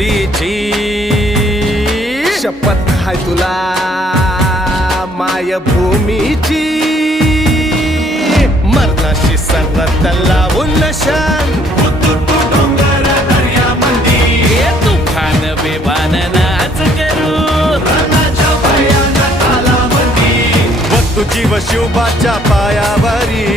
मातीची शपथ हाय तुला मायभूमीची मरणाशी सरत लावून नशन डोंगर दर्यामंदी तुफान बेबान नाच करू रणाच्या भयानक तालामंदी बघ तुझी व शिवबाच्या पायावरी